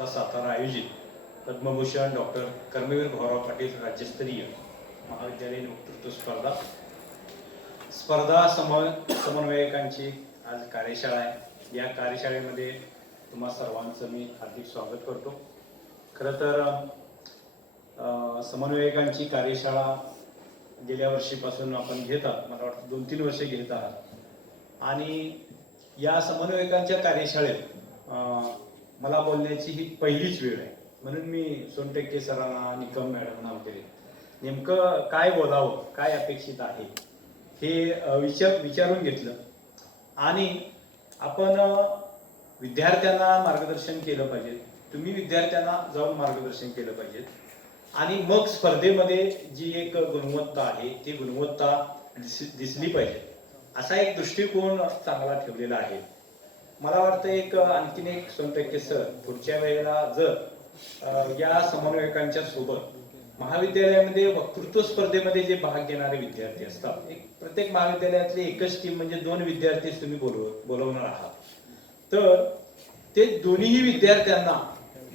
संस्था सातारा आयोजित पद्मभूषण डॉक्टर कर्मवीर भाऊराव पाटील राज्यस्तरीय महाविद्यालयीन वक्तृत्व स्पर्धा समन्वयकांची आज कार्यशाळा आहे। या कार्यशाळेमध्ये तुम्हा सर्वांचं मी हार्दिक स्वागत करतो। खरं तर समन्वयकांची कार्यशाळा गेल्या वर्षीपासून आपण घेत आहात, मला वाटतं 2-3 वर्षे घेत आहात आणि या समन्वयकांच्या कार्यशाळेत मला बोलण्याची ही पहिलीच वेळ आहे, म्हणून मी सोनटक्के सरांना, निकम मॅडमना वगैरे नेमकं काय बोलावं, काय अपेक्षित आहे हे विचारून घेतलं आणि आपण विद्यार्थ्यांना मार्गदर्शन केलं पाहिजे, तुम्ही विद्यार्थ्यांना जाऊन मार्गदर्शन केलं पाहिजे आणि मग स्पर्धेमध्ये जी एक गुणवत्ता आहे ती गुणवत्ता दिसली पाहिजे, असा एक दृष्टिकोन चांगला ठेवलेला आहे। मला वाटतं आणखीन एक सोनटक्के सर पुढच्या वेळेला जर या समन्वयकांच्या सोबत महाविद्यालयामध्ये वक्तृत्व स्पर्धेमध्ये जे भाग घेणारे विद्यार्थी असतात, प्रत्येक महाविद्यालयातली एकच टीम म्हणजे 2 विद्यार्थी तुम्ही बोलवणार आहात, तर ते दोन्ही विद्यार्थ्यांना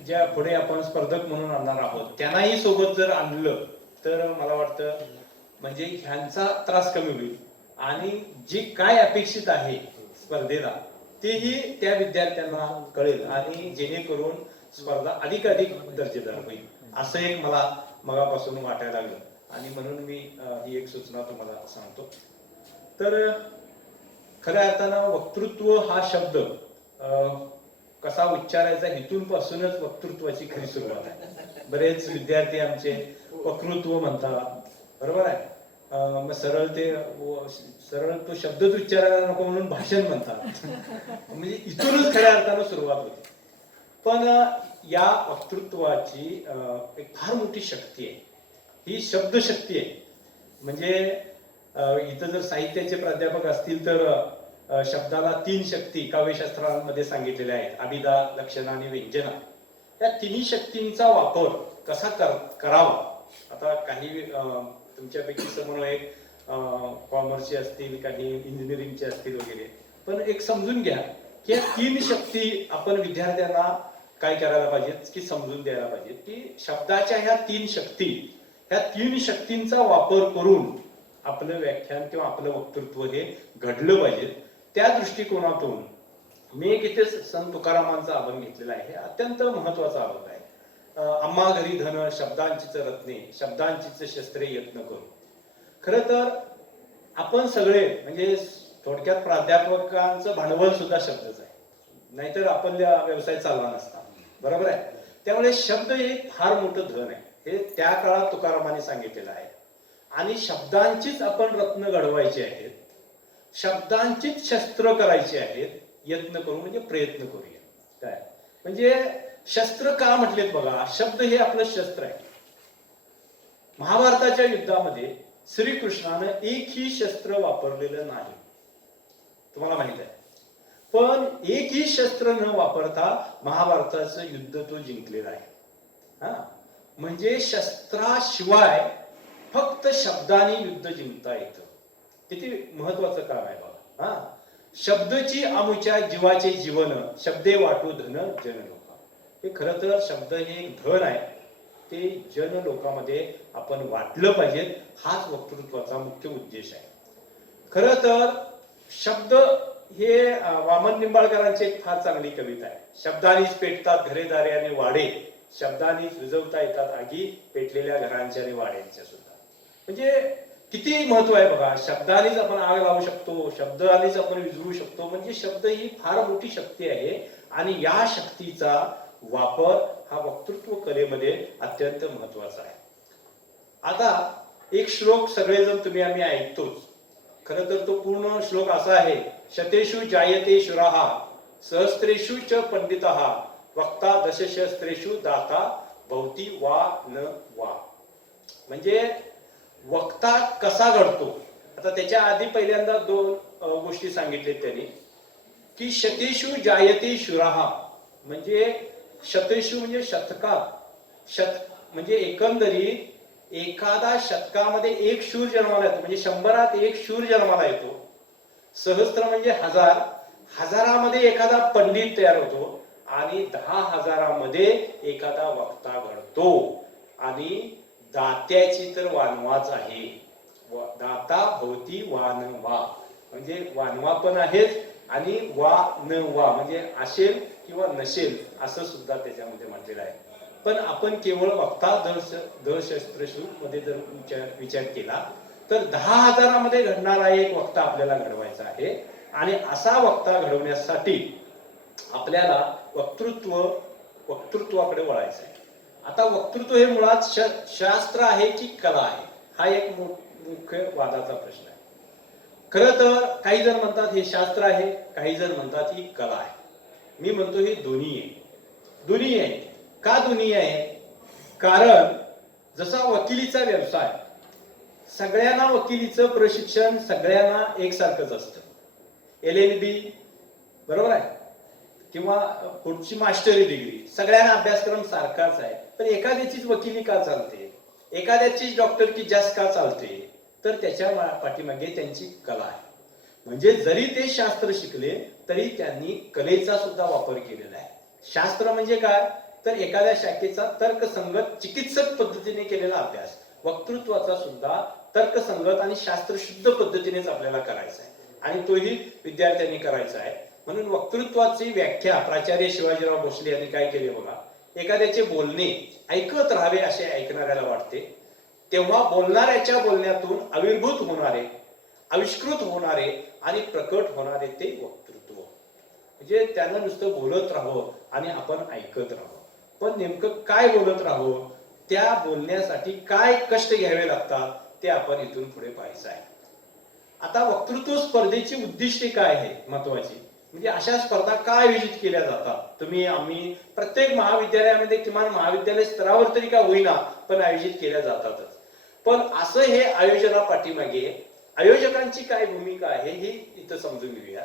ज्या पुढे आपण स्पर्धक म्हणून आणणार आहोत त्यांनाही सोबत जर आणलं तर मला वाटतं म्हणजे ह्यांचा त्रास कमी होईल आणि जे काय अपेक्षित आहे स्पर्धेला तेही त्या विद्यार्थ्यांना कळेल आणि जेणेकरून स्पर्धा अधिक दर्जेदार होईल, असं एक मला मगापासून वाटायला लागलं आणि म्हणून मी ही एक सूचना तुम्हाला सांगतो। तर खऱ्या अर्थानं वक्तृत्व हा शब्द कसा उच्चारायचा इथून पासूनच वक्तृत्वाची खरी सुरुवात आहे। बरेच विद्यार्थी आमचे वक्तृत्व म्हणतात, बरोबर आहे, मग सरळ तो शब्दच उच्चारायला नको म्हणून भाषण म्हणतात, म्हणजे इथूनच खऱ्या अर्थानं सुरुवात होते। पण या वक्तृत्वाची एक फार मोठी शक्ती आहे, ही शब्दशक्ती आहे। म्हणजे इथं जर साहित्याचे प्राध्यापक असतील तर शब्दाला 3 शक्ती काव्यशास्त्रामध्ये सांगितलेल्या आहेत, अभिधा, लक्षणा आणि व्यंजना। या तिन्ही शक्तींचा वापर कसा करावा, आता काही तुमच्यापैकी समन्वयक कॉमर्सचे असतील, काही इंजिनिअरिंगचे असतील वगैरे, पण एक समजून घ्या की या 3 शक्ती आपण विद्यार्थ्यांना काय करायला पाहिजेत की समजून द्यायला पाहिजे की शब्दाच्या ह्या 3 शक्ती, ह्या 3 शक्तींचा वापर करून आपलं व्याख्यान किंवा आपलं वक्तृत्व हे घडलं पाहिजे। त्या दृष्टिकोनातून मी एक इथे संत तुकारामांचा अभंग घेतलेला आहे, अत्यंत महत्वाचा अभंग आहे। आम्हा घरी धन शब्दांचीच रत्ने, शब्दांचीच शस्त्रे यत्न करू। खरं तर आपण सगळे म्हणजे थोडक्यात प्राध्यापकांचं भांडवल सुद्धा शब्दच आहे, नाहीतर आपला व्यवसाय चालला नसता, बरोबर आहे। त्यामुळे शब्द हे फार मोठं धन आहे, हे त्या काळात तुकारामाने सांगितलेलं आहे आणि शब्दांचीच आपण रत्न घडवायचे आहेत, शब्दांचीच शस्त्र करायची आहेत, यत्न करू म्हणजे प्रयत्न करूया। काय म्हणजे शस्त्र का म्हटलेत बघा, शब्द हे आपलं शस्त्र आहे। महाभारताच्या युद्धामध्ये श्रीकृष्णानं एकही शस्त्र वापरलेलं नाही, तुम्हाला माहित आहे, पण एकही शस्त्र न वापरता महाभारताचं युद्ध तो जिंकलेला आहे। म्हणजे शस्त्राशिवाय फक्त शब्दाने युद्ध जिंकता येतं, किती महत्वाचं काम आहे बघा। शब्दची आमुच्या जीवाचे जीवन, शब्दे वाटू धन जन लोका। हे खरं तर शब्द हे धन आहे, ते जन लोकांमध्ये आपण वाटलं पाहिजे, हाच वक्तृत्वाचा मुख्य उद्देश आहे। खरं तर शब्द हे वामन निंबाळकरांची एक फार चांगली कविता आहे, शब्दानीच पेटतात घरेदारे आणि वाडे, शब्दानीच विझवता येतात आगी पेटलेल्या घरांच्या आणि वाड्यांच्या सुद्धा। म्हणजे किती महत्व आहे बघा, शब्दानेच आपण आग लावू शकतो, शब्दानेच आपण विझवू शकतो, म्हणजे शब्द ही फार मोठी शक्ती आहे आणि या शक्तीचा वापर हा वक्तृत्व कलेमध्ये अत्यंत महत्वाचा आहे। आता एक श्लोक सगळेजण तुम्ही आम्ही ऐकतोच, खरं तर तो पूर्ण श्लोक असा आहे, शतेषु जायते शूराः सहस्त्रेषु च पंडिताः वक्ता दशशस्त्रेषु दाता भवती वा न वा। म्हणजे वक्ता कसा घडतो, आता त्याच्या आधी पहिल्यांदा 2 गोष्टी सांगितल्या त्यांनी की शतेषु जायते शूराः, म्हणजे शतेषु म्हणजे शतकात, म्हणजे एकंदरीत एखादा शतकामध्ये एक शूर जन्माला येतो, म्हणजे 100त एक शूर जन्माला येतो, सहस्त्र म्हणजे 1000, हजारामध्ये एखादा पंडित तयार होतो आणि 10,000मध्ये एखादा वक्ता घडतो. आणि दात्याची तर वानवाच आहे. दाता भवती वानवा, म्हणजे वानवा पण आहेच आणि वा न वा म्हणजे असेल किंवा नसेल असं सुद्धा त्याच्यामध्ये म्हटलेलं आहे. पण आपण केवळ वक्ता दशस्त्रशूर मध्ये जर विचार केला तर 10,000मध्ये घडणारा एक वक्ता आपल्याला घडवायचा आहे. आणि असा वक्ता घडवण्यासाठी आपल्याला वक्तृत्वाकडे वळायचं आहे. आता वक्तृत्व हे मुळात शास्त्र आहे की कला आहे, हा एक मुख्य वादाचा प्रश्न आहे. खरं तर काही जण म्हणतात हे शास्त्र आहे, काही जण म्हणतात ही कला आहे. मी म्हणतो ही दोन्ही आहे. दोन्ही आहे. का दोन्ही आहे? कारण जसा वकिलीचा व्यवसाय, सगळ्यांना वकिलीचं प्रशिक्षण सगळ्यांना एकसारखंच असतं. LLB बरोबर आहे, किंवा पुढची मास्टरी डिग्री, सगळ्यांना अभ्यासक्रम सारखाच आहे. पण एखाद्याचीच वकिली का चालते, एखाद्याचीच डॉक्टरकी जास्त का चालते, तर त्याच्या पाठीमागे त्यांची कला आहे. म्हणजे जरी ते शास्त्र शिकले तरी त्यांनी कलेचा सुद्धा वापर केलेला आहे. शास्त्र म्हणजे काय, तर एखाद्या शाखेचा तर्कसंगत चिकित्सक पद्धतीने केलेला अभ्यास. वक्तृत्वाचा सुद्धा तर्कसंगत आणि शास्त्रशुद्ध पद्धतीनेच आपल्याला करायचा आहे आणि तोही विद्यार्थ्यांनी करायचा आहे. म्हणून वक्तृत्वाची व्याख्या प्राचार्य शिवाजीराव भोसले यांनी काय केले बघा. एखाद्याचे बोलणे ऐकत राहावे असे ऐकणाऱ्याला वाटते, तेव्हा बोलणाऱ्याच्या बोलण्यातून आविर्भूत होणारे, आविष्कृत होणारे आणि प्रकट होणारे ते वक्तृत्व. म्हणजे त्यानं नुसतं बोलत राहावं आणि आपण ऐकत राहावं. पण नेमकं काय बोलत राहावं, त्या बोलण्यासाठी काय कष्ट घ्यावे लागतात ते आपण इथून पुढे पाहायचं आहे. आता वक्तृत्व स्पर्धेची उद्दिष्टे काय आहे महत्वाची, म्हणजे अशा स्पर्धा काय आयोजित केल्या जातात. आम्ही प्रत्येक महाविद्यालयामध्ये किमान महाविद्यालय स्तरावर तरी का होईना पण आयोजित केल्या जातातच. पण असं हे आयोजना पाठीमागे आयोजकांची काय भूमिका आहे हे इथं समजून घेऊया.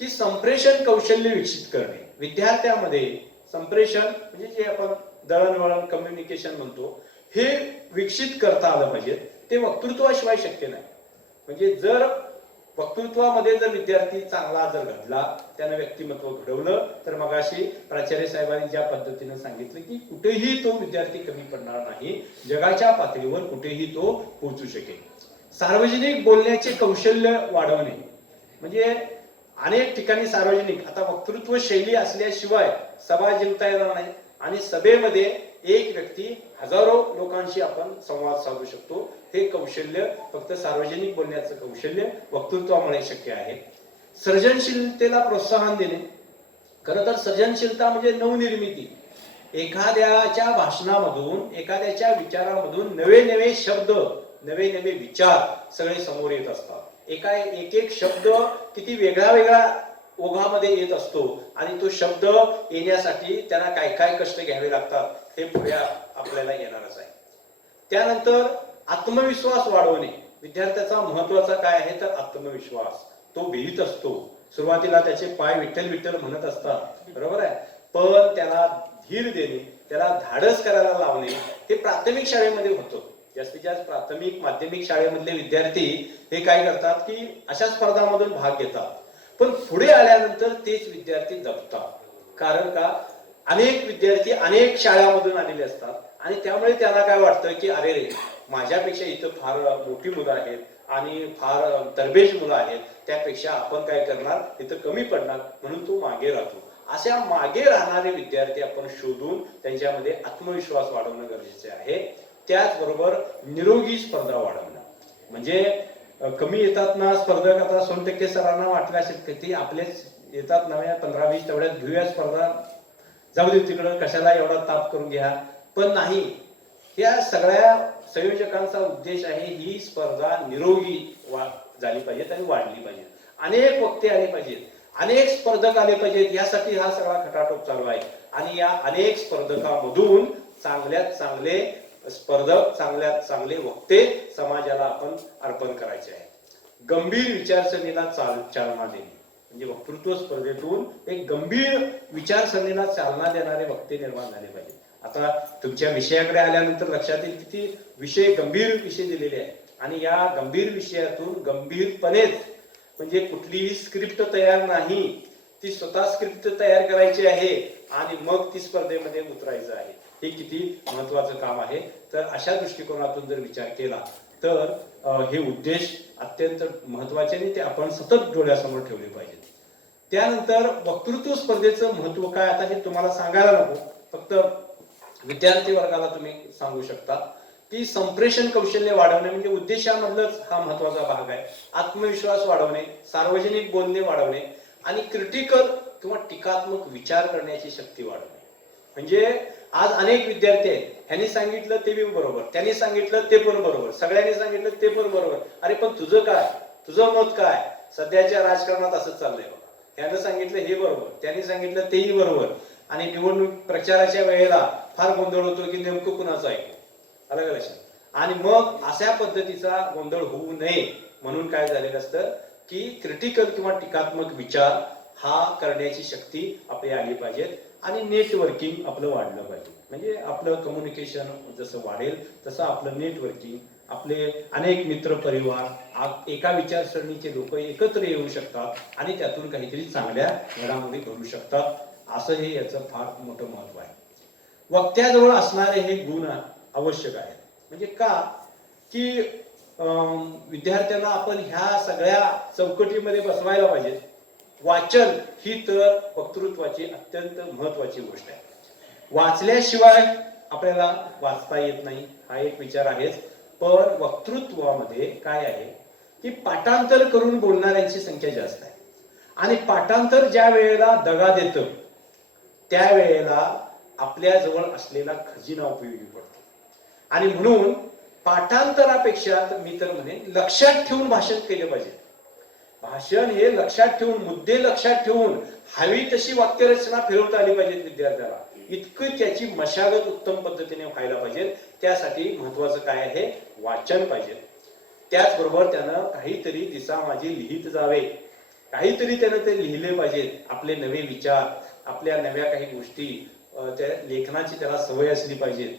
की संप्रेषण कौशल्य विकसित करणे विद्यार्थ्यामध्ये, संप्रेषण म्हणजे जे आपण दळणवळण कम्युनिकेशन म्हणतो, हे विकसित करता आलं पाहिजे. ते वक्तृत्वाशिवाय शक्य नाही. म्हणजे जर वक्तृत्वामध्ये जर विद्यार्थी चांगला जर घडला, त्यानं व्यक्तिमत्व घडवलं, तर मगाशी प्राचार्य साहेबांनी ज्या पद्धतीने सांगितलं की कुठेही तो विद्यार्थी कमी पडणार नाही, जगाच्या पातळीवर कुठेही तो पोहोचू शकेल. सार्वजनिक बोलण्याचे कौशल्य वाढवणे, म्हणजे अनेक ठिकाणी सार्वजनिक, आता वक्तृत्व शैली असल्याशिवाय सभा जिंकता येणार नाही आणि सभेमध्ये एक व्यक्ती हजारो लोकांशी आपण संवाद साधू शकतो. हे कौशल्य फक्त सार्वजनिक बोलण्याचं कौशल्य वक्तृत्वामुळे शक्य आहे. सर्जनशीलतेला प्रोत्साहन देणे, खरं तर सर्जनशीलता म्हणजे नवनिर्मिती. एखाद्याच्या भाषणामधून, एखाद्याच्या विचारामधून नवे नवे शब्द, नवे नवे विचार सगळे समोर येत असतात. एक एक शब्द किती वेगळा वेगळा ओघामध्ये येत असतो आणि तो शब्द येण्यासाठी त्यांना काय काय कष्ट घ्यावे लागतात हे पुढे आपल्याला येणारच आहे. त्यानंतर आत्मविश्वास वाढवणे. विद्यार्थ्याचा महत्वाचा काय आहे तर आत्मविश्वास. तो भीत असतो, सुरुवातीला त्याचे पाय विठ्ठल विठ्ठल म्हणत असतात, बरोबर आहे. पण त्याला धीर देणे, त्याला धाडस करायला लावणे हे प्राथमिक शाळेमध्ये होतं. जास्तीत जास्त प्राथमिक माध्यमिक शाळेमधले विद्यार्थी हे काय करतात की अशा स्पर्धांमधून भाग घेतात. पण पुढे आल्यानंतर तेच विद्यार्थी दबतात. कारण का, अनेक विद्यार्थी अनेक शाळांमधून आलेले असतात आणि त्यामुळे त्यांना काय वाटतं की अरे रे, माझ्यापेक्षा इथं फार मोठी मुलं आहेत आणि फार तरबेज मुलं आहेत, त्यापेक्षा आपण काय करणार, इथं कमी पडणार, म्हणून तो मागे राहतो. अशा मागे राहणारे विद्यार्थी आपण शोधून त्यांच्यामध्ये आत्मविश्वास वाढवणं गरजेचे आहे. त्याचबरोबर निरोगी स्पर्धा वाढवणं, म्हणजे कमी येतात ना स्पर्धक, आता 100% सरांना वाटलं असेल की आपलेच येतात नव्या 15-20 तेवढ्यात घेऊया स्पर्धा, जाऊ दे तिकडं, कशाला एवढा ताप करून घ्या. पण नाही, या सगळ्या संयोजकांचा उद्देश आहे ही स्पर्धा निरोगी झाली पाहिजेत आणि वाढली पाहिजे. अनेक वक्ते आले पाहिजेत, अनेक स्पर्धक आले पाहिजेत, यासाठी हा सगळा खटाटोप चालू आहे. आणि या अनेक स्पर्धकांमधून चांगल्यात चांगले स्पर्धक, चांगल्यात चांगले वक्ते समाजाला आपण अर्पण करायचे आहे. गंभीर विचारसरणीला चालना देणे, म्हणजे वक्तृत्व स्पर्धेतून एक गंभीर विचारसरणीला चालना देणारे वक्ते निर्माण झाले पाहिजे. आता तुमच्या विषयाकडे आल्यानंतर लक्षात येईल किती विषय, गंभीर विषय दिलेले आहेत आणि या गंभीर विषयातून गंभीरपणेच, म्हणजे कुठलीही स्क्रिप्ट तयार नाही, ती स्वतः स्क्रिप्ट तयार करायची आहे आणि मग ती स्पर्धेमध्ये उतरायचं आहे. हे किती महत्वाचं काम आहे. तर अशा दृष्टिकोनातून जर विचार केला तर हे उद्देश अत्यंत महत्वाचे आणि ते आपण सतत डोळ्यासमोर ठेवले पाहिजेत. त्यानंतर वक्तृत्व स्पर्धेचं महत्व काय, आता हे तुम्हाला सांगायला नको, फक्त विद्यार्थी वर्गाला तुम्ही सांगू शकता की संप्रेषण कौशल्य वाढवणे म्हणजे उद्देशामधलाच हा महत्वाचा भाग आहे. आत्मविश्वास वाढवणे, सार्वजनिक बोलणे वाढवणे आणि क्रिटिकल किंवा टीकात्मक विचार करण्याची शक्ती वाढवणे. म्हणजे आज अनेक विद्यार्थी आहेत, ह्यांनी सांगितलं ते बी बरोबर, त्यांनी सांगितलं ते पण बरोबर, सगळ्यांनी सांगितलं ते पण बरोबर. अरे पण तुझं काय, तुझं मत काय? सध्याच्या राजकारणात असंच चाललंय बघा. त्यानं सांगितलं हे बरोबर, त्यांनी सांगितलं तेही बरोबर आणि निवडणूक प्रचाराच्या वेळेला फार गोंधळ होतो की नेमकं कुणाचं ऐकू. अलग लक्षात. आणि मग अशा पद्धतीचा गोंधळ होऊ नये म्हणून काय झालेलं असतं की क्रिटिकल किंवा टीकात्मक विचार हा करण्याची शक्ती आपली आली पाहिजे आणि नेटवर्किंग आपलं वाढलं पाहिजे. म्हणजे आपलं कम्युनिकेशन जसं वाढेल तसं आपलं नेटवर्किंग, आपले अनेक मित्र परिवार, एका विचारसरणीचे लोक एकत्र येऊ शकतात आणि त्यातून काहीतरी चांगल्या घडामोडी घडू शकतात. असं हे याचं फार मोठं महत्व आहे. वक्त्याजवळ असणारे हे गुण आवश्यक आहेत. म्हणजे का की विद्यार्थ्यांना आपण ह्या सगळ्या चौकटीमध्ये बसवायला पाहिजे. वाचन ही तर वक्तृत्वाची अत्यंत महत्वाची गोष्ट आहे. वाचल्याशिवाय आपल्याला वाचता येत नाही हा एक विचार आहेच. पण वक्तृत्वामध्ये काय आहे की पाठांतर करून बोलणाऱ्यांची संख्या जास्त आहे आणि पाठांतर ज्या वेळेला दगा देतं त्यावेळेला आपल्या जवळ असलेला खजिना उपयोगी पडतो. आणि म्हणून पाठांतरापेक्षा मी तर म्हणेन लक्षात ठेवून भाषण केले पाहिजे. भाषण हे लक्षात ठेवून, मुद्दे लक्षात ठेवून हवी तशी वाक्यरचना फिरवता आली पाहिजे विद्यार्थ्याला. इतकं त्याची मशागत उत्तम पद्धतीने व्हायला पाहिजे. त्यासाठी महत्वाचं काय आहे, वाचन पाहिजे. त्याचबरोबर त्यानं काहीतरी दिसामाजी लिहित जावे, काहीतरी त्यानं ते लिहिले पाहिजे. आपले नवे विचार, आपल्या नव्या काही गोष्टी, त्या लेखनाची त्याला सवय असली पाहिजे.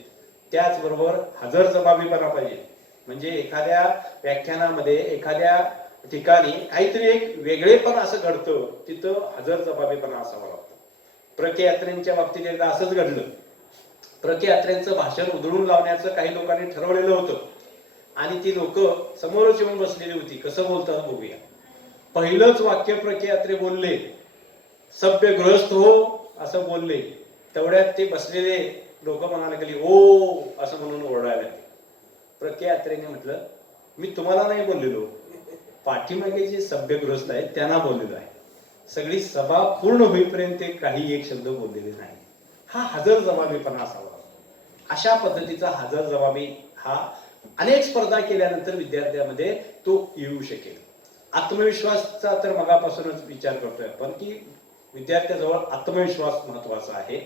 त्याचबरोबर हजरजबाबीपणा पाहिजे. म्हणजे एखाद्या व्याख्यानामध्ये एखाद्या ठिकाणी काहीतरी एक वेगळेपण असं घडतं, तिथं हजरजबाबीपणा असावा लागतो. प्रके यात्रेंच्या बाबतीत एकदा असंच घडलं. प्रके यात्रेंचं भाषण उधळून लावण्याचं काही लोकांनी ठरवलेलं होतं आणि ती लोक समोरच येऊन बसलेली होती. कसं बोलतात बघूया. पहिलंच वाक्य प्रके यात्रे बोलले, सभ्य गृहस्थ हो असं बोलले. तेवढ्यात ते बसलेले लोक म्हणाले गेली ओ असं म्हणून ओरडायला लागले. प्रके यात्रेने म्हटलं मी तुम्हाला नाही बोललेलो, पाठीमागे जे सभ्य गृहस्थ आहेत त्यांना बोललेलो आहे. सगळी सभा पूर्ण होईपर्यंत ते काही एक शब्द बोललेले नाही. हा हजरजबाबीपणा असावा. अशा पद्धतीचा हजरजबाबी हा अनेक स्पर्धा केल्यानंतर विद्यार्थ्यांमध्ये तो येऊ शकेल. आत्मविश्वासचा तर मगापासूनच विचार करतोय आपण की विद्यार्थ्याजवळ आत्मविश्वास महत्वाचा आहे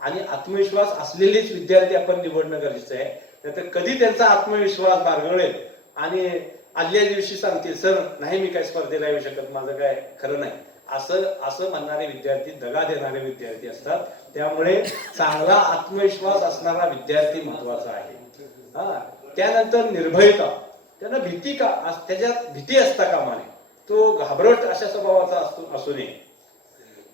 आणि आत्मविश्वास असलेलेच विद्यार्थी आपण निवडणं गरजेचं आहे. नाहीतर कधी त्यांचा आत्मविश्वास बारगळेल आणि आदल्या दिवशी सांगतील सर नाही मी काय स्पर्धेला येऊ शकत, माझं काय खरं नाही, असं म्हणणारे विद्यार्थी, दगा देणारे विद्यार्थी असतात. त्यामुळे चांगला आत्मविश्वास असणारा विद्यार्थी महत्वाचा आहे. त्यानंतर निर्भयता, त्यांना भीती का, त्याच्यात भीती असता कामा नये, तो घाबरट अशा स्वभावाचा असू नये.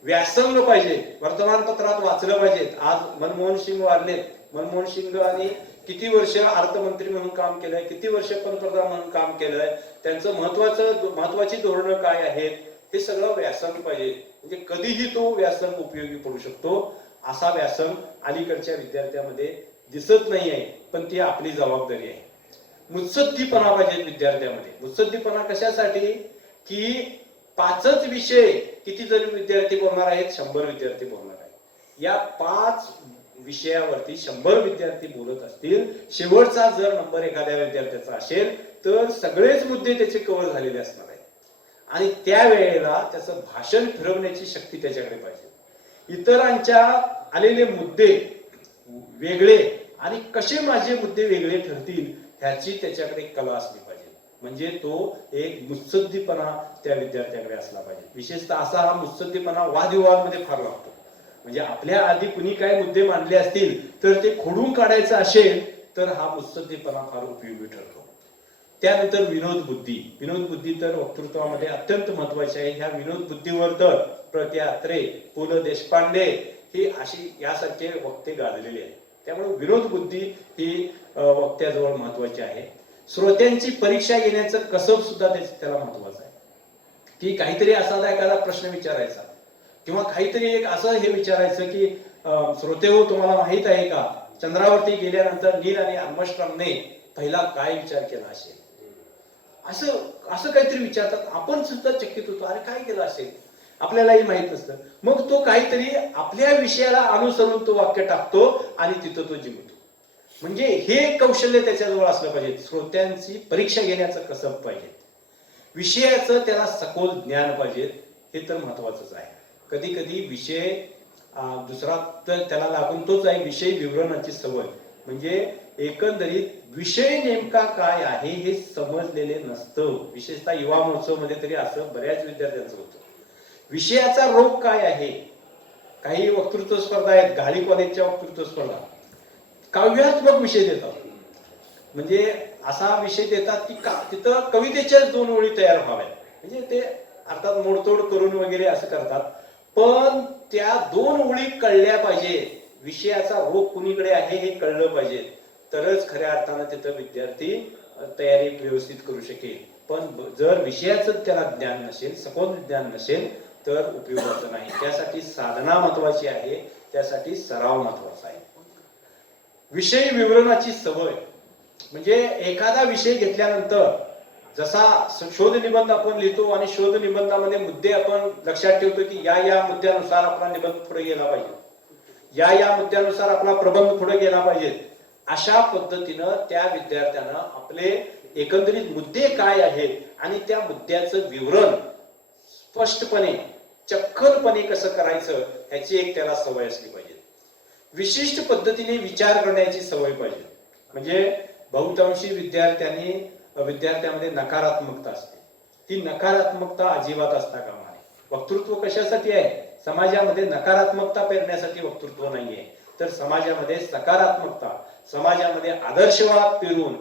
व्यासंग पाहिजे, वर्तमानपत्रात वाचलं पाहिजे. आज मनमोहन सिंग वारलेत. मनमोहन सिंग आणि किती वर्ष अर्थमंत्री म्हणून काम केलंय, किती वर्ष पंतप्रधान म्हणून काम केलंय, त्यांचं महत्वाची धोरणं काय आहेत, हे सगळं व्यासंग पाहिजे. म्हणजे कधीही तो व्यासंग उपयोगी पडू शकतो. असा व्यासंग अलीकडच्या विद्यार्थ्यांमध्ये दिसत नाही आहे, पण ती आपली जबाबदारी आहे. मुत्सद्दीपणा पाहिजे विद्यार्थ्यांमध्ये. मुत्सद्दीपणा कशासाठी की 5च विषय किती जरी विद्यार्थी बोलणार आहेत, 100 विद्यार्थी बोलणार आहेत. या 5 विषयावरती 100 विद्यार्थी बोलत असतील, शेवटचा जर नंबर एखाद्या विद्यार्थ्याचा असेल तर सगळेच मुद्दे त्याचे कव्हर झालेले असणार आहेत आणि त्यावेळेला त्याचं भाषण फिरवण्याची शक्ती त्याच्याकडे पाहिजे. इतरांच्या आलेले मुद्दे वेगळे आणि कसे माझे मुद्दे वेगळे ठरतील ह्याची त्याच्याकडे कला असली पाहिजे. म्हणजे तो एक मुत्सद्दीपणा त्या विद्यार्थ्याकडे असला पाहिजे. विशेषतः असा हा मुत्सद्दीपणा वादविवादामध्ये फार लागतो. म्हणजे आपल्या आधी कुणी काय मुद्दे मांडले असतील तर ते खोडून काढायचं असेल तर हा मुत्सद्दीपणा फार उपयोगी ठरतो. त्यानंतर विनोद बुद्धी तर वक्तृत्वामध्ये अत्यंत महत्वाची आहे. ह्या विनोद बुद्धीवर तर प्र. अत्रे, पु. ल. देशपांडे ही अशी यासारखे वक्ते गाजलेले आहेत. त्यामुळे विनोद बुद्धी ही वक्त्याजवळ महत्वाची आहे. श्रोत्यांची परीक्षा घेण्याचं कसब सुद्धा त्याला महत्वाचं आहे, की काहीतरी असा एखादा प्रश्न विचारायचा किंवा काहीतरी एक असं हे विचारायचं की श्रोते हो, तुम्हाला माहित आहे का चंद्रावरती गेल्यानंतर नील आणि आर्मस्ट्रॉंगने पहिला काय विचार केला असेल, असं असं काहीतरी विचारतात. आपण सुद्धा चकित होतो, अरे काय केलं असेल, आपल्यालाही माहित नसतं. मग तो काहीतरी आपल्या विषयाला अनुसरून तो वाक्य टाकतो आणि तिथं तो जिंकतो. म्हणजे हे कौशल्य त्याच्याजवळ असलं पाहिजे. श्रोत्यांची परीक्षा घेण्याचं कसब पाहिजे, विषयाचं त्याला सखोल ज्ञान पाहिजे. हे तर महत्वाचंच आहे. कधी कधी विषय दुसरा तर त्याला लागून तोच आहे, विषय विवरणाची सवय. म्हणजे एकंदरीत विषय नेमका काय आहे हे समजलेले नसतं. विशेषतः युवा महोत्सव मध्ये तरी असं बऱ्याच विद्यार्थ्यांचं होतं. विषयाचा रोग काय आहे. काही वक्तृत्व स्पर्धा आहेत, घाडी कॉलेजच्या वक्तृत्व स्पर्धा काव्यात्मक विषय देतात. म्हणजे असा विषय देतात की तिथं कवितेच्याच 2 ओळी तयार व्हाव्यात. म्हणजे ते अर्थात मोडतोड करून वगैरे असं करतात, पण त्या 2 ओळी कळल्या पाहिजे. विषयाचा रोग कुणीकडे आहे हे कळलं पाहिजे, तरच खऱ्या अर्थानं तिथं विद्यार्थी तयारी व्यवस्थित करू शकेल. पण जर विषयाचं त्याला ज्ञान नसेल, सखोल ज्ञान नसेल तर उपयोगाचं नाही. त्यासाठी साधना महत्वाची आहे, त्यासाठी सराव महत्वाचा आहे. विषय विवरणाची सवय म्हणजे एखादा विषय घेतल्यानंतर जसा शोध निबंध आपण लिहितो आणि शोध निबंधामध्ये मुद्दे आपण लक्षात ठेवतो की या मुद्द्यानुसार आपला निबंध पुढे गेला पाहिजे, या मुद्द्यानुसार आपला प्रबंध पुढे गेला पाहिजे. अशा पद्धतीनं त्या विद्यार्थ्यानं आपले एकंदरीत मुद्दे काय आहेत आणि त्या मुद्द्याचं विवरण स्पष्टपणे चक्कनपणे कसं करायचं ह्याची एक त्याला सवय असली पाहिजे. विशिष्ट पद्धतीने विचार करण्याची सवय पाहिजे. म्हणजे बहुतांशी विद्यार्थ्यामध्ये नकारात्मकता असते. ती नकारात्मकता अजिबात असता कामा नये. वक्तृत्व कशासाठी आहे. समाजामध्ये नकारात्मकता पेरण्यासाठी वक्तृत्व नाहीये, तर समाजामध्ये सकारात्मकता, समाजामध्ये आदर्शवाद पेरून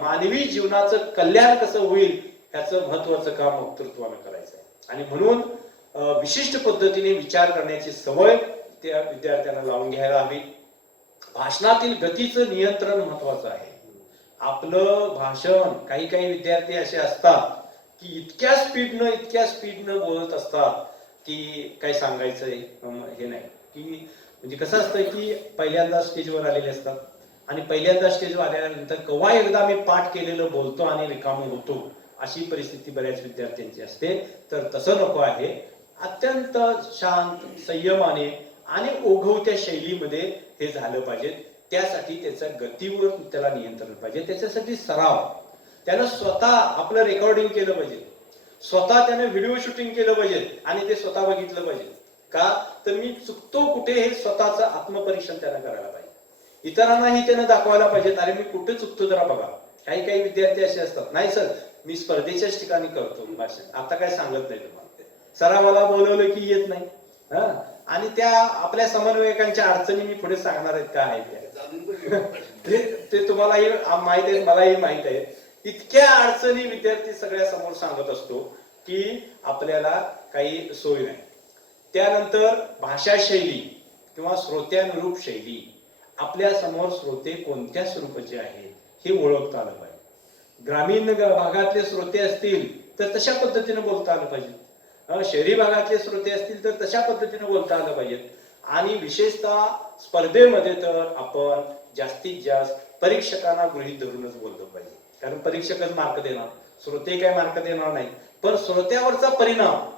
मानवी जीवनाचं कल्याण कसं होईल ह्याचं महत्वाचं काम वक्तृत्वानं करायचं आहे. आणि म्हणून विशिष्ट पद्धतीने विचार करण्याची सवय त्या विद्यार्थ्यांना लावून घ्यायला हवी. भाषणातील गतीचं नियंत्रण महत्वाचं आहे. आपलं भाषण काही विद्यार्थी असे असतात की इतक्या स्पीडनं बोलत असतात की काय सांगायचंय हे नाही. की म्हणजे कसं असतं की पहिल्यांदा स्टेजवर आलेले असतात आणि पहिल्यांदा स्टेजवर आल्यानंतर केव्हा एकदा मी पाठ केलेलं बोलतो आणि रिकामं होतो, अशी परिस्थिती बऱ्याच विद्यार्थ्यांची असते. तर तसं नको आहे. अत्यंत शांत, संयमाने आणि ओघवत्या शैलीमध्ये हे झालं पाहिजे. त्यासाठी त्याच्या गतीवर त्याला नियंत्रण पाहिजे. त्याच्यासाठी सराव, त्यानं स्वतः आपलं रेकॉर्डिंग केलं पाहिजे, स्वतः त्यानं व्हिडिओ शूटिंग केलं पाहिजे आणि ते स्वतः बघितलं पाहिजे. का तर मी चुकतो कुठे हे स्वतःचं आत्मपरीक्षण त्यानं करायला पाहिजे. इतरांनाही त्यानं दाखवायला पाहिजे, अरे मी कुठे चुकतो जरा बघा. काही विद्यार्थी असे असतात, नाही सर मी स्पर्धेच्याच ठिकाणी करतो भाषण, आता काय सांगत नाही तुम्हाला, सरावाला बोलवलं की येत नाही. आणि त्या आपल्या समन्वयकांच्या अडचणी मी पुढे सांगणार आहेत का आहेत ते तुम्हालाही माहित आहे, मलाही माहित आहे. इतक्या अडचणी विद्यार्थी सगळ्या समोर सांगत असतो की आपल्याला काही सोय नाही. त्यानंतर भाषा शैली किंवा श्रोत्यानुरूप शैली, आपल्या समोर श्रोते कोणत्या स्वरूपाचे आहेत हे ओळखता आलं पाहिजे. ग्रामीण भागातले श्रोते असतील तर तशा पद्धतीने बोलता आलं पाहिजे, शहरी भागातले श्रोते असतील तर तशा पद्धतीने बोलता आलं पाहिजे. आणि विशेषतः स्पर्धेमध्ये तर आपण जास्तीत जास्त परीक्षकांना गृहीत धरूनच बोललं पाहिजे. कारण परीक्षकच मार्क देणार, श्रोते काय मार्क देणार नाही, पण श्रोत्यावरचा परिणाम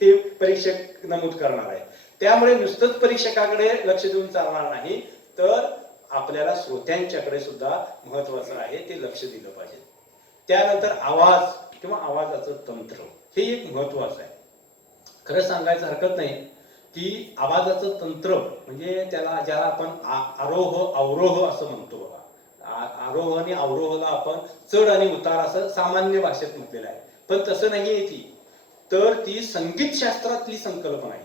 हे परीक्षक नमूद करणार आहे. त्यामुळे नुसतंच परीक्षकाकडे लक्ष देऊन चालणार नाही, तर आपल्याला श्रोत्यांच्याकडे सुद्धा महत्वाचं आहे ते लक्ष दिलं पाहिजे. त्यानंतर आवाज किंवा आवाजाचं तंत्र हे एक महत्वाचं आहे. खरं सांगायचं हरकत नाही की आवाजाचं तंत्र म्हणजे ज्याला आपण आरोह अवरोह असं म्हणतो बघा. आरोह आणि अवरोहला आपण चढ आणि उतार असं सामान्य भाषेत म्हटलेलं आहे, पण तसं नाहीये ती. तर ती संगीत शास्त्रातली संकल्पना आहे.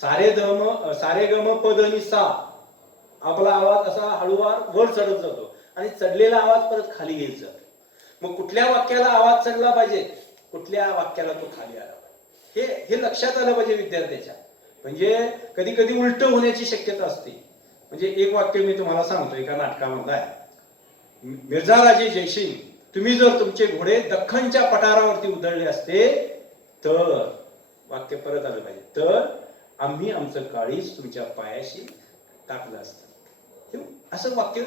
सारेगम पद आणि सा, आपला आवाज असा हळूवार वर चढत जातो आणि चढलेला आवाज परत खाली येत जातो. मग कुठल्या वाक्याला आवाज चढला पाहिजे, कुठल्या वाक्याला तो खाली आला पाहिजे, हे लक्षात आलं पाहिजे विद्यार्थ्याच्या. म्हणजे कधी कधी उलट होण्याची शक्यता असते. म्हणजे एक वाक्य मी तुम्हाला सांगतो, एका नाटकामधलं आहे. मिर्झा राजे जयसिंग, तुम्ही जर तुमचे घोडे दख्खनच्या पठारावरती उधळले असते तर, वाक्य परत आलं पाहिजे, तर आम्ही आमचं काळीज तुमच्या पायाशी टाकलं असतं. असं वाक्य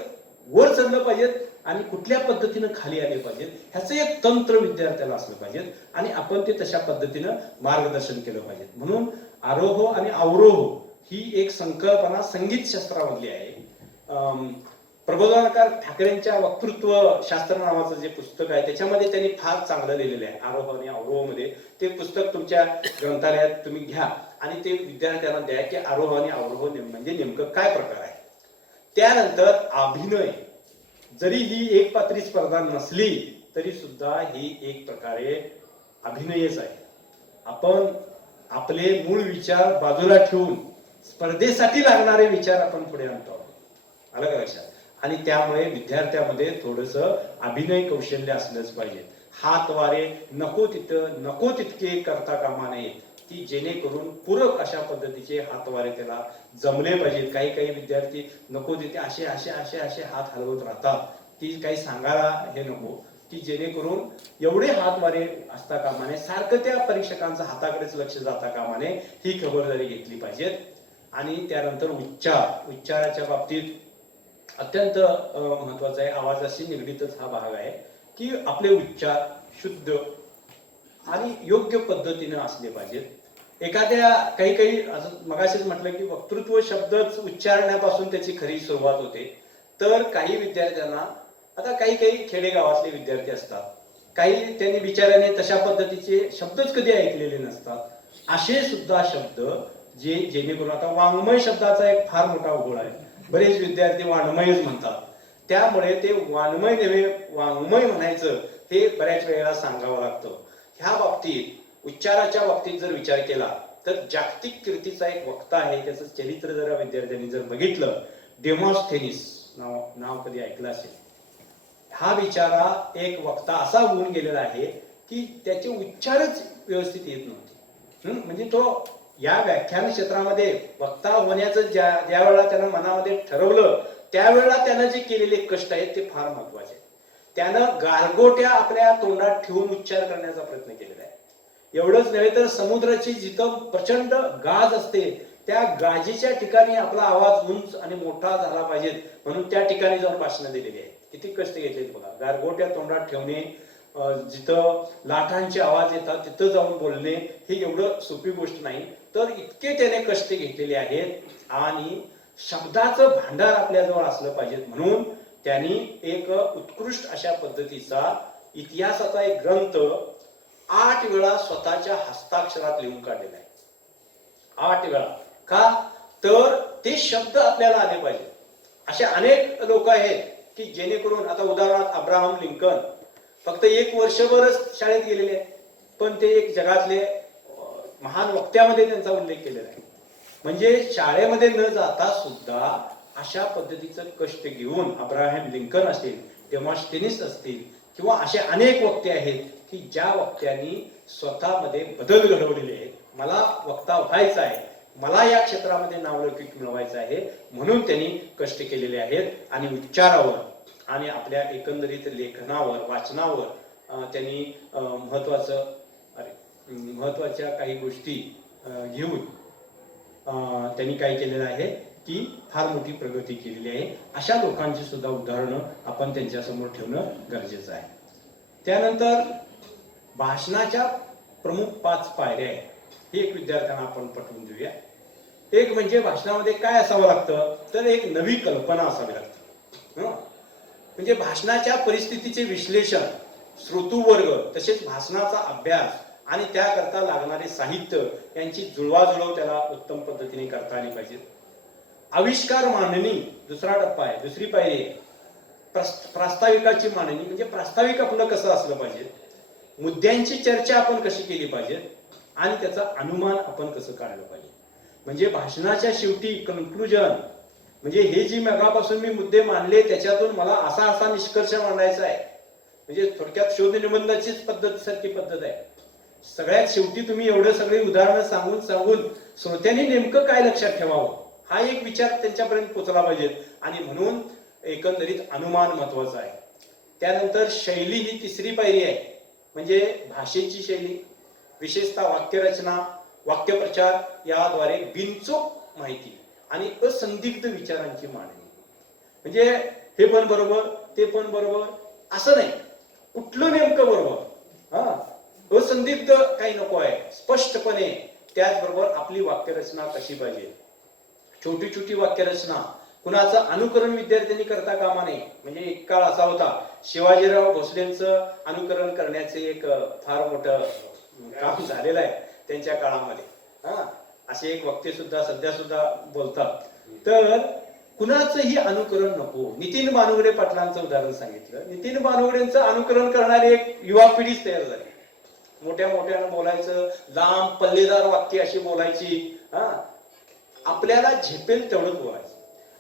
वर चढलं पाहिजे आणि कुठल्या पद्धतीनं खाली आले पाहिजे ह्याचं एक तंत्र विद्यार्थ्याला असलं पाहिजे आणि आपण ते तशा पद्धतीनं मार्गदर्शन केलं पाहिजे. म्हणून आरोह आणि अवरोह ही एक संकल्पना संगीत शास्त्रामधली आहे. प्रबोधनकार ठाकरेंच्या वक्तृत्व शास्त्र नावाचं जे पुस्तक आहे त्याच्यामध्ये त्यांनी फार चांगलं लिहिलेलं आहे आरोह आणि अवरोह मध्ये. ते पुस्तक तुमच्या ग्रंथालयात तुम्ही घ्या आणि ते विद्यार्थ्यांना द्या की आरोह आणि अवरोह म्हणजे नेमकं काय प्रकार आहे. त्यानंतर अभिनय, जरी ही एक पात्री स्पर्धा नसली तरी सुद्धा ही एक प्रकारे अभिनयच आहे. आपण आपले मूळ विचार बाजूला ठेवून स्पर्धेसाठी लागणारे विचार आपण पुढे आणतो आहोत. आलं का लक्षात? आणि त्यामुळे विद्यार्थ्यामध्ये थोडस अभिनय कौशल्य असलंच पाहिजे. हात वारे नको तिथं नको तितके करता कामा नयेत, की जेणेकरून पूरक अशा पद्धतीचे हातवारे त्याला जमले पाहिजेत. काही काही विद्यार्थी नको तिथे असे असे असे असे हात हलवत राहतात की काही सांगायला हे नको, की जेणेकरून एवढे हातवारे असता कामा नये, सारखं त्या परीक्षकांचं हाताकडेच लक्ष जाता कामा नये, ही खबरदारी घेतली पाहिजे. आणि त्यानंतर उच्चाराच्या बाबतीत अत्यंत महत्वाचा आहे. आवाजाशी निगडीतच हा भाग आहे की आपले उच्चार शुद्ध आणि योग्य पद्धतीने असले पाहिजेत. एखाद्या काही मगाशीच म्हटलं की वक्तृत्व शब्दच उच्चारण्यापासून त्याची खरी सुरुवात होते. तर काही विद्यार्थ्यांना, आता काही खेडेगावातले विद्यार्थी असतात, काही त्यांनी बिचाऱ्याने तशा पद्धतीचे शब्दच कधी ऐकलेले नसतात. असे सुद्धा शब्द जेणेकरून, आता वाङ्मय शब्दाचा एक फार मोठा उघड आहे, बरेच विद्यार्थी वाङ्मयच म्हणतात. त्यामुळे ते वाङ्मय नव्हे वाङ्मय म्हणायचं हे बऱ्याच वेळेला सांगावं लागतं. ह्या बाबतीत उच्चाराच्या बाबतीत जर विचार केला तर जागतिक कीर्तीचा एक वक्ता आहे, त्याचं चरित्र जर विद्यार्थ्यांनी जर बघितलं, डेमॉस्थेनिस नाव कधी ऐकलं असेल. हा बिचारा एक वक्ता असा होऊन गेलेला आहे की त्याचे उच्चारच व्यवस्थित येत नव्हते. म्हणजे तो या व्याख्यान क्षेत्रामध्ये वक्ता होण्याचं ज्या वेळेला त्यानं मनामध्ये ठरवलं त्यावेळेला त्यानं जे केलेले कष्ट आहेत ते फार महत्वाचे आहेत. त्यानं गारगोट्या आपल्या तोंडात ठेवून उच्चार करण्याचा प्रयत्न केलेला आहे. एवढंच नव्हे तर समुद्राची जिथं प्रचंड गाज असते त्या गाजीच्या ठिकाणी आपला आवाज उंच आणि मोठा झाला पाहिजे म्हणून त्या ठिकाणी जाऊन भाषणं दिलेली आहेत. किती कष्ट घेतलेत बघा. गारगोट्या तोंडात ठेवणे, जिथं लाटांचे आवाज येतात तिथं जाऊन बोलणे, हे एवढं सोपी गोष्ट नाही. तर इतके त्याने कष्ट घेतलेले आहेत आणि शब्दाचं भांडार आपल्याजवळ असलं पाहिजे म्हणून त्यांनी एक उत्कृष्ट अशा पद्धतीचा इतिहासाचा एक ग्रंथ 8 वेळा स्वतःच्या हस्ताक्षरात लिहून काढलेला आहे. 8 वेळा. का? तर ते शब्द आपल्याला आले पाहिजे. असे अनेक लोक आहेत की जेणेकरून, आता उदाहरणार्थ अब्राहम लिंकन फक्त 1 वर्षभरच शाळेत गेलेले आहेत, पण ते एक जगातले महान वक्त्यामध्ये त्यांचा उल्लेख केलेला आहे. म्हणजे शाळेमध्ये न जाता सुद्धा अशा पद्धतीचं कष्ट घेऊन अब्राहम लिंकन असतील, डेमॉस्थेनिस असतील किंवा असे अनेक वक्ते आहेत की ज्या वक्त्यांनी स्वतःमध्ये बदल घडवलेले आहेत. मला वक्ता व्हायचं आहे, मला या क्षेत्रामध्ये नावलौकिक मिळवायचं आहे म्हणून त्यांनी कष्ट केलेले आहेत. आणि उच्चारावर आणि आपल्या एकंदरीत लेखनावर, वाचनावर त्यांनी महत्वाच्या काही गोष्टी घेऊन त्यांनी काय केलेलं आहे की फार मोठी प्रगती केलेली आहे. अशा लोकांची सुद्धा उदाहरणं आपण त्यांच्या समोर ठेवणं गरजेचं आहे. त्यानंतर भाषणाच्या प्रमुख 5 पायऱ्या आहेत, हे एक विद्यार्थ्यांना आपण पटवून देऊया. एक म्हणजे भाषणामध्ये काय असावं लागतं, तर एक नवी कल्पना असावी लागते. म्हणजे भाषणाच्या परिस्थितीचे विश्लेषण, श्रोतृवर्ग तसेच भाषणाचा अभ्यास आणि त्याकरता लागणारे साहित्य यांची जुळवाजुळव त्याला उत्तम पद्धतीने करता आली पाहिजे. आविष्कार मांडणी दुसरा टप्पा आहे, दुसरी पायरी आहे. प्रास्ताविकाची मांडणी म्हणजे प्रास्ताविक आपलं कसं असलं पाहिजे, मुद्द्यांची चर्चा आपण कशी केली पाहिजे आणि त्याचा अनुमान आपण कसं काढलं पाहिजे. म्हणजे भाषणाच्या शेवटी कन्क्लुजन, म्हणजे हे जी मगापासून मी मुद्दे मांडले त्याच्यातून मला असा निष्कर्ष मांडायचा आहे, म्हणजे थोडक्यात शोध निबंधाचीच पद्धतीसारखी पद्धत आहे. सगळ्यात शेवटी तुम्ही एवढं सगळी उदाहरणं सांगून सांगून श्रोत्यांनी नेमकं काय लक्षात ठेवावं हा एक विचार त्यांच्यापर्यंत पोहोचला पाहिजे. आणि म्हणून एकंदरीत अनुमान महत्वाचा आहे. त्यानंतर शैली ही तिसरी पायरी आहे. म्हणजे भाषेची शैली, विशेषतः वाक्यरचना, वाक्यप्रचार याद्वारे बिनचूक माहिती आणि असंदिग्ध विचारांची मांडणी. म्हणजे हे पण बरोबर, ते पण बरोबर असं नाही, कुठलं नेमकं बरोबर, असंदिग्ध काही नको आहे, स्पष्टपणे. त्याचबरोबर आपली वाक्यरचना कशी पाहिजे, छोटी छोटी वाक्यरचना, कुणाचं अनुकरण विद्यार्थ्यांनी करता कामा नये. म्हणजे एक काळ असा होता, शिवाजीराव भोसलेंचं अनुकरण करण्याचे एक फार मोठं काम झालेलं आहे त्यांच्या काळामध्ये. असे एक वक्ते सुद्धा सध्या सुद्धा बोलतात. तर कुणाचंही अनुकरण नको. नितीन बानुगडे पाटलांचं उदाहरण सांगितलं. नितीन बानुगडेंचं अनुकरण करणारी एक युवा पिढीच तयार झाली. मोठ्या मोठ्यानं बोलायचं, लांब पल्लेदार वाक्य अशी बोलायची. आपल्याला झेपेल तेवढंच बोलायचं.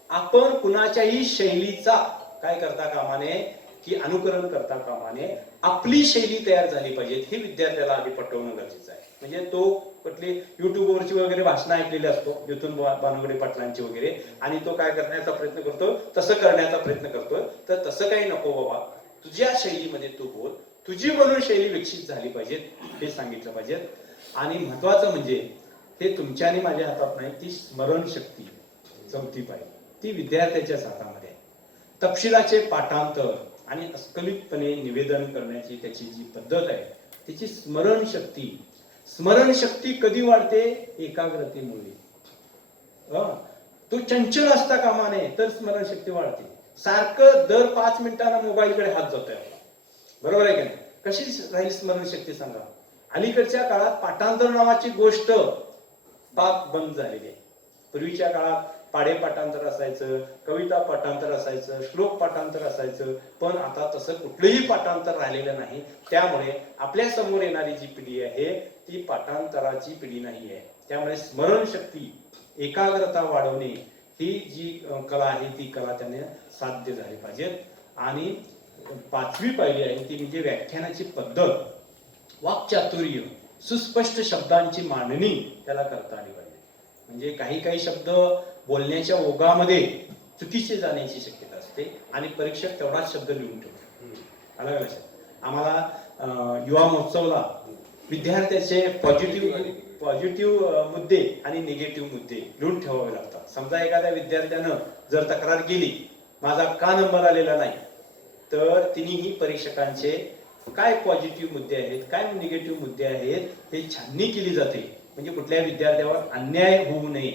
आपण कुणाच्याही शैलीचा काय करता कामा नये, की अनुकरण करता कामा नये. आपली शैली तयार झाली पाहिजे हे विद्यार्थ्याला आधी पटवणं गरजेचं आहे. म्हणजे तो कुठली युट्यूबवरची वगैरे भाषणं ऐकलेली असतो, नितीन बानुगडे पाटलांची वगैरे, आणि तो काय करण्याचा प्रयत्न करतो, तसं करण्याचा प्रयत्न करतोय. तर तसं काही नको बाबा, तुझ्या शैलीमध्ये तू बोल, तुझी म्हणून शैली विकसित झाली पाहिजे हे सांगितलं पाहिजे. आणि महत्वाचं म्हणजे हे तुमच्या आणि माझ्या हातात नाही, ती स्मरणशक्ती चौथी पाहिजे, ती विद्यार्थ्याच्याच हातामध्ये आहे. तपशिलाचे पाठांतर आणि अस्खलितपणे निवेदन करण्याची त्याची जी पद्धत आहे, त्याची स्मरणशक्ती. स्मरणशक्ती कधी वाढते? एकाग्रतेमुळे. तो चंचल असता कामा नये, तर स्मरणशक्ती वाढते. सारखं दर 5 मिनिटांना मोबाईलकडे हात जातोय, बरोबर आहे का नाही? कशी राहील स्मरणशक्ती सांगा? अलीकडच्या काळात पाठांतर नावाची गोष्ट पाक बंद झालेली आहे. पूर्वीच्या काळात पाढे पाठांतर असायचं, कविता पाठांतर असायचं, श्लोक पाठांतर असायचं. पण आता तसं कुठलंही पाठांतर राहिलेलं नाही. त्यामुळे आपल्या समोर येणारी जी पिढी आहे ती पाठांतराची पिढी नाही आहे. त्यामुळे स्मरणशक्ती, एकाग्रता वाढवणे ही जी कला आहे ती कला त्याने साध्य झाली पाहिजे. आणि 5वी पायरी आहे ती म्हणजे व्याख्यानाची पद्धत, वाक्चातुर्य, सुस्पष्ट शब्दांची मांडणी त्याला करता आली पाहिजे. म्हणजे काही काही शब्द बोलण्याच्या ओघामध्ये चुकीचे जाण्याची शक्यता असते आणि परीक्षक तेवढाच शब्द लिहून ठेवतो. अलग लक्षात. आम्हाला युवा महोत्सवला विद्यार्थ्याचे पॉझिटिव्ह मुद्दे आणि निगेटिव्ह मुद्दे लिहून ठेवावे लागतात. समजा एखाद्या विद्यार्थ्यानं जर तक्रार केली, माझा का नंबर आलेला नाही, तर तिनेही परीक्षकांचे काय पॉझिटिव्ह मुद्दे आहेत, काय निगेटिव्ह मुद्दे आहेत हे छाननी केली जाते. म्हणजे कुठल्या विद्यार्थ्यावर अन्याय होऊ नये.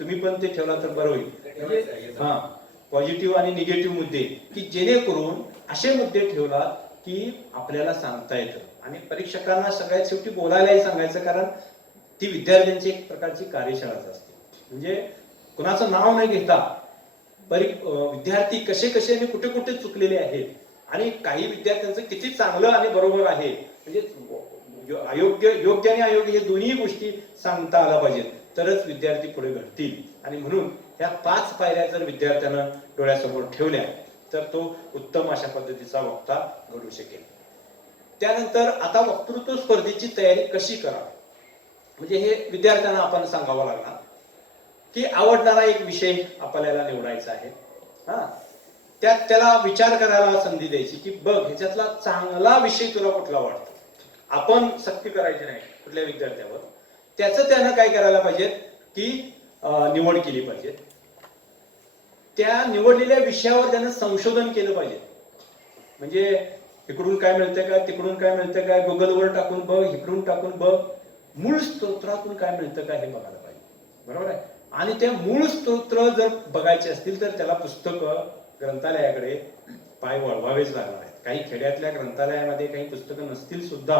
तुम्ही पण ते ठेवला तर बरं होईल. म्हणजे पॉझिटिव्ह आणि निगेटिव्ह मुद्दे, की जेणेकरून असे मुद्दे ठेवला की आपल्याला सांगता येतं. आणि परीक्षकांना सगळ्यात शेवटी बोलायलाही सांगायचं, कारण ती विद्यार्थ्यांची एक प्रकारची कार्यशाळाच असते. म्हणजे कुणाचं नाव न घेता विद्यार्थी कसे कसे आणि कुठे कुठे चुकलेले आहेत आणि काही विद्यार्थ्यांचं किती चांगलं आणि बरोबर आहे, म्हणजे योग्य आणि अयोग्य हे दोन्ही गोष्टी सांगता आल्या पाहिजेत, तरच विद्यार्थी पुढे घडतील. आणि म्हणून ह्या 5 पायऱ्या जर विद्यार्थ्यांना डोळ्यासमोर ठेवल्या तर तो उत्तम अशा पद्धतीचा वक्ता घडू शकेल. त्यानंतर आता वक्तृत्व स्पर्धेची तयारी कशी करावी, म्हणजे हे विद्यार्थ्यांना आपण सांगावं लागणार की आवडणारा एक विषय आपल्याला निवडायचा आहे. त्यात त्याला विचार करायला संधी द्यायची की बघ ह्याच्यातला चांगला विषय तुला कुठला वाटतो. आपण सक्ती करायची नाही कुठल्या विद्यार्थ्यावर. त्याचं त्यानं काय करायला पाहिजे की निवड केली पाहिजे. त्या निवडलेल्या विषयावर त्यानं संशोधन केलं पाहिजे. म्हणजे इकडून काय मिळतंय काय, तिकडून काय मिळतंय काय, गुगलवर टाकून बघ, इकडून टाकून बघ, मूळ स्तोत्रातून काय मिळतं काय हे बघायला पाहिजे. बरोबर आहे. आणि त्या मूळ स्तोत्र जर बघायचे असतील तर त्याला पुस्तकं ग्रंथालयाकडे पाय वळवावेच लागणार आहेत. काही खेड्यातल्या ग्रंथालयामध्ये काही पुस्तकं नसतील सुद्धा,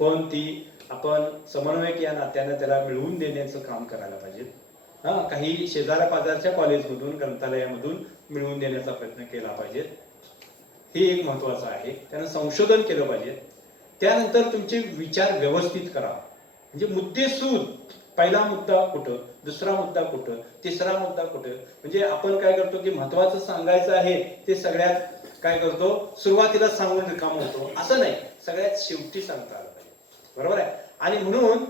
पण ती आपण समन्वयक या नात्यानं त्याला मिळवून देण्याचं काम करायला पाहिजे. काही शेजाऱ्या पाजारच्या कॉलेजमधून ग्रंथालयामधून मिळवून देण्याचा प्रयत्न केला पाहिजे. हे एक महत्वाचं आहे. त्यानं संशोधन केलं पाहिजे. त्यानंतर तुमचे विचार व्यवस्थित करा. म्हणजे मुद्देसूद, पहिला मुद्दा कुठं, दुसरा मुद्दा कुठं, तिसरा मुद्दा कुठं. म्हणजे आपण काय करतो की महत्वाचं सांगायचं आहे ते सगळ्यात काय करतो, सुरुवातीला सांगून रिकामा होतो. असं नाही, सगळ्यात शेवटी सांगता आलं पाहिजे. बरोबर आहे. आणि म्हणून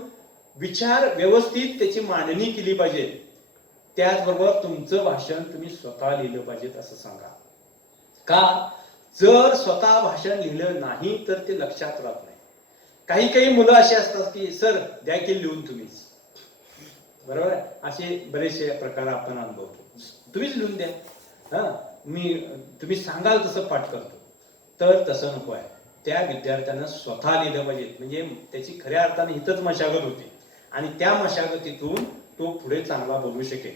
विचार व्यवस्थित त्याची मांडणी केली पाहिजे. त्याचबरोबर तुमचं भाषण तुम्ही स्वतः लिहिलं पाहिजे असं सांगा. का, जर स्वतः भाषण लिहिलं नाही तर ते लक्षात राहत नाही. काही काही मुलं अशी असतात की सर द्या की लिहून तुम्हीच. बरोबर आहे. असे बरेचसे प्रकार आपण अनुभवतो. तुम्हीच लिहून द्या, हा तुम्ही सांगाल तसं पाठ करतो. तर तसं नको आहे. त्या विद्यार्थ्यानं स्वतः लिहिलं पाहिजे. म्हणजे त्याची खऱ्या अर्थाने हितच मशागत होते आणि त्या मशागतीतून तो पुढे चांगला बोलू शकेल.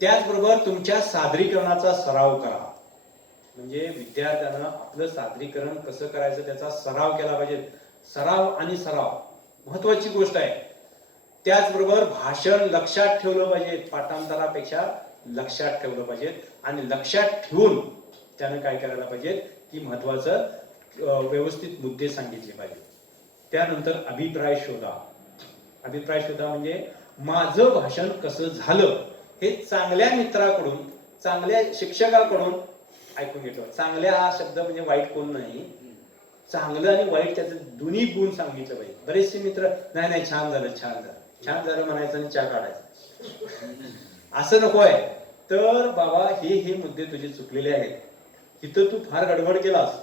त्याचबरोबर तुमच्या सादरीकरणाचा सराव करा. म्हणजे विद्यार्थ्यानं आपलं सादरीकरण कसं करायचं त्याचा सराव केला पाहिजे. सराव आणि सराव महत्वाची गोष्ट आहे. त्याचबरोबर भाषण लक्षात ठेवलं पाहिजे, पाठांतरापेक्षा लक्षात ठेवलं पाहिजे. आणि लक्षात ठेवून त्यानं काय करायला पाहिजे की महत्वाचं व्यवस्थित मुद्दे सांगितले पाहिजे. त्यानंतर अभिप्राय शोधा. अभिप्राय शोधा म्हणजे माझं भाषण कसं झालं हे चांगल्या मित्राकडून, चांगल्या शिक्षकाकडून ऐकून घेतो. चांगल्या हा शब्द म्हणजे वाईट कोण नाही, चांगलं आणि वाईट त्याचे दोन्ही गुण सांगितलं पाहिजे. बरेचसे मित्र नाही नाही छान झालं छान झालं छान झालं म्हणायचं आणि चहा काढायचं, असं नको आहे. तर बाबा हे मुद्दे तुझे चुकलेले आहेत, तिथं तू फार गडबड केलास,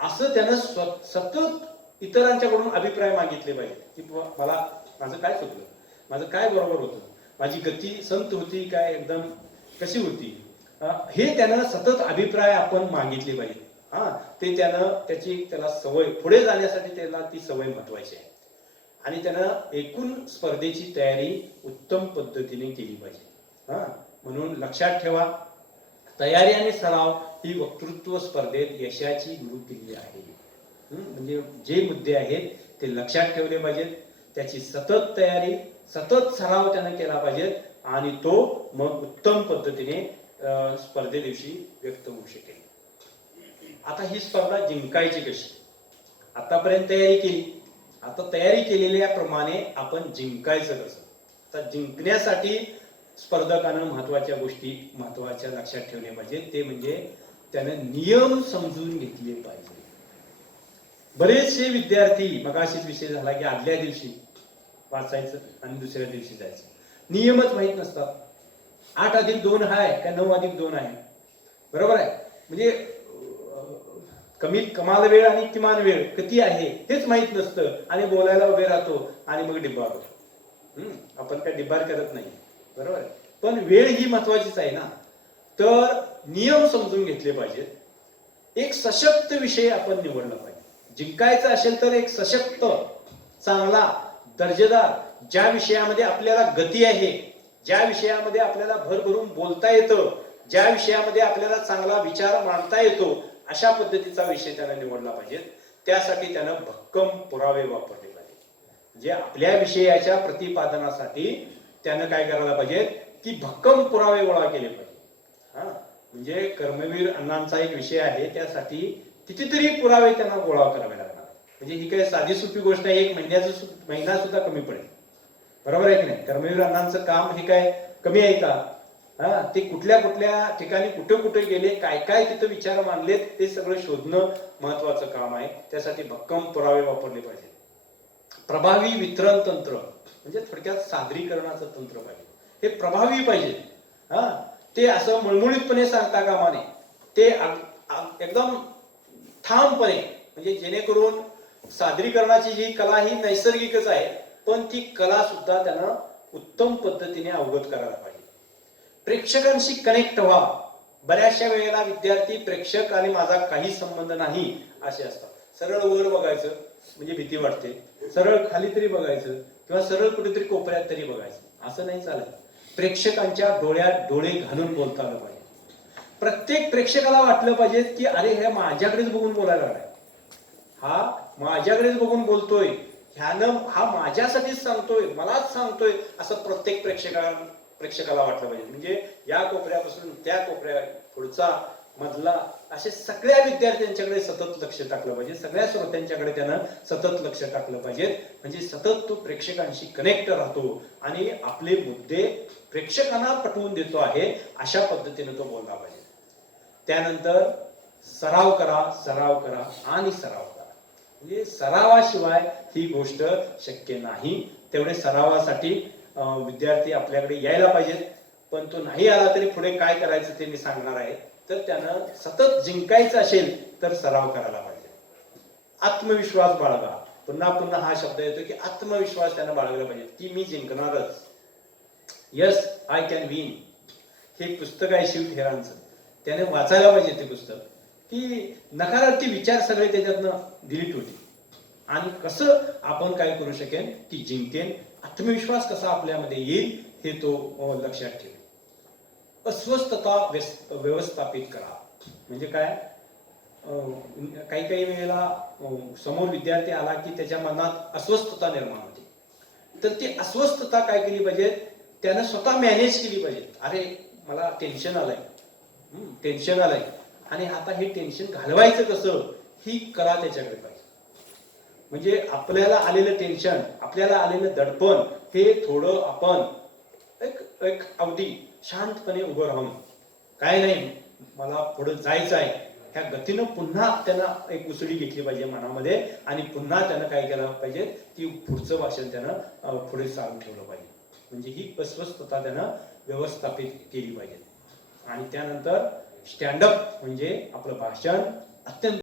असं त्यानं सतत इतरांच्याकडून अभिप्राय मागितले पाहिजे की मला माझं काय चुकलं, माझं काय बरोबर होतं, माझी गती संत होती काय एकदम कशी होती, हे त्यानं सतत अभिप्राय आपण मागितले पाहिजे. ते त्याला सवय पुढे जाण्यासाठी त्याला ती सवय महत्वाची आहे. आणि त्यानं एकूण स्पर्धेची तयारी उत्तम पद्धतीने केली पाहिजे. म्हणून लक्षात ठेवा, तयारी आणि सराव ही वक्तृत्व स्पर्धेत यशाची गुरुकिल्ली आहे. म्हणजे जे मुद्दे आहेत ते लक्षात ठेवले पाहिजेत, त्याची सतत तयारी सतत सराव त्यानं केला पाहिजे आणि तो मग उत्तम पद्धतीने स्पर्धे दिवशी व्यक्त होऊ शकेल. आता ही स्पर्धा जिंकायची कशी, आतापर्यंत तयारी केली, आता तयारी केलेल्या प्रमाणे आपण जिंकायचं कसं. आता जिंकण्यासाठी स्पर्धकानं महत्वाच्या गोष्टी महत्वाच्या लक्षात ठेवल्या पाहिजेत. ते म्हणजे त्यानं नियम समजून घेतले पाहिजे. बरेचसे विद्यार्थी मगाशीच विषय झाला की आदल्या दिवशी वाचायचं आणि दुसऱ्या दिवशी जायचं, नियमच माहित नसतात. 8+2 आहे का 9+2 आहे, बरोबर आहे. म्हणजे कमीत कमाल वेळ आणि किमान वेळ किती आहे हेच माहित नसतं आणि बोलायला उभे राहतो आणि मग डिब्बा करतो. आपण काय डिब्बार करत नाही, बरोबर आहे. पण वेळ ही महत्वाचीच आहे ना. तर नियम समजून घेतले पाहिजेत. एक सशक्त विषय आपण निवडला पाहिजे. जिंकायचं असेल तर एक सशक्त, चांगला, दर्जेदार, ज्या विषयामध्ये आपल्याला गती आहे, ज्या विषयामध्ये आपल्याला भरभरून बोलता येतं, ज्या विषयामध्ये आपल्याला चांगला विचार मांडता येतो, अशा पद्धतीचा विषय त्यानं निवडला पाहिजे. त्यासाठी त्यानं भक्कम पुरावे वापरले पाहिजे. जे आपल्या विषयाच्या प्रतिपादनासाठी त्यानं काय करायला पाहिजे की भक्कम पुरावे गोळा केले पाहिजे. म्हणजे कर्मवीर अण्णांचा एक विषय आहे, त्यासाठी कितीतरी पुरावे त्यांना गोळा करावे लागणार. म्हणजे ही काही साधी सोपी गोष्ट आहे, एक महिना सुद्धा कमी पडेल, बरोबर आहे की नाही. कर्मवीर अण्णांचं काम हे काय कमी आहे का. ते कुठल्या ठिकाणी कुठे कुठे गेले, काय काय तिथं विचार मांडलेत, ते सगळं शोधणं महत्वाचं काम आहे. त्यासाठी भक्कम पुरावे वापरले पाहिजे. प्रभावी वितरण तंत्र म्हणजे थोडक्यात सादरीकरणाचं तंत्र पाहिजे. हे प्रभावी पाहिजे. ते असं मळमळीतपणे सांगता कामा नये. ते एकदम ठामपणे, म्हणजे जेणेकरून सादरीकरणाची जी कला ही नैसर्गिकच आहे, पण ती कला सुद्धा त्यांना उत्तम पद्धतीने अवगत करायला पाहिजे. प्रेक्षकांशी कनेक्ट व्हा. बऱ्याचशा वेळेला विद्यार्थी प्रेक्षक आणि माझा काही संबंध नाही असे असतात. सरळ वर बघायचं म्हणजे भीती वाटते, सरळ खाली तरी बघायचं किंवा सरळ कुठेतरी कोपऱ्यात तरी बघायचं, असं नाही चालत. प्रेक्षकांच्या डोळ्यात डोळे घालून बोलता आलं पाहिजे. प्रत्येक प्रेक्षकाला वाटलं पाहिजे की अरे हे माझ्याकडेच बघून बोलायला लागलाय, हा माझ्याकडेच बघून बोलतोय, ह्यानं हा माझ्यासाठीच सांगतोय, मलाच सांगतोय, असं प्रत्येक प्रेक्षकाला वाटलं पाहिजे. म्हणजे या कोपऱ्यापासून त्या कोपऱ्या, पुढचा, मधला, असे सगळ्या विद्यार्थ्यांच्याकडे सतत लक्ष टाकलं पाहिजे. सगळ्या श्रोत्यांच्याकडे त्यानं सतत लक्ष टाकलं पाहिजे. म्हणजे सतत तो प्रेक्षकांशी कनेक्ट राहतो आणि आपले मुद्दे प्रेक्षकांना पटवून देतो आहे, अशा पद्धतीने तो बोलला पाहिजे. त्यानंतर सराव करा, सराव करा आणि सराव करा. म्हणजे सरावाशिवाय ही गोष्ट शक्य नाही. तेवढे सरावासाठी विद्यार्थी आपल्याकडे यायला पाहिजेत. पण तो नाही आला तरी पुढे काय करायचं ते मी सांगणार आहे. तर त्यानं सतत जिंकायचं असेल तर सराव करायला पाहिजे. आत्मविश्वास बाळगा. पुन्हा पुन्हा हा शब्द येतो की आत्मविश्वास त्यानं बाळगला पाहिजे की मी जिंकणारच. Yes I can win. हे पुस्तक आहे शिव खेरांचं. त्याने वाचायला पाहिजे ते पुस्तक की नकारार्थी विचार सगळे त्याच्यातनं डिलीट होते आणि कसं आपण काय करू शकेन की जिंकेन. आत्मविश्वास कसा आपल्यामध्ये येईल हे तो लक्षात ठेवेल. अस्वस्थता व्यवस्थापित करा. म्हणजे काय, काही काही वेळेला समोर विद्यार्थी आला की त्याच्या मनात अस्वस्थता निर्माण होते. तर ती अस्वस्थता काय केली पाहिजे, त्यानं स्वतः मॅनेज केली पाहिजे. अरे मला टेन्शन आलंय आणि आता हे टेन्शन घालवायचं कसं ही कला त्याच्याकडे पाहिजे. म्हणजे आपल्याला आलेलं टेन्शन, आपल्याला आलेलं दडपण हे थोडं आपण एक अवधी शांतपणे उभं राहून, काय नाही मला पुढे जायचं आहे, ह्या गतीनं पुन्हा त्यांना एक उसळी घेतली पाहिजे मनामध्ये आणि पुन्हा त्यानं काय केलं पाहिजे की पुढचं भाषण त्यानं पुढे चालू ठेवलं पाहिजे. म्हणजे ही अस्वस्थता त्यानं व्यवस्थापित केली पाहिजे. आणि त्यानंतर स्टँडअप म्हणजे आपलं भाषण अत्यंत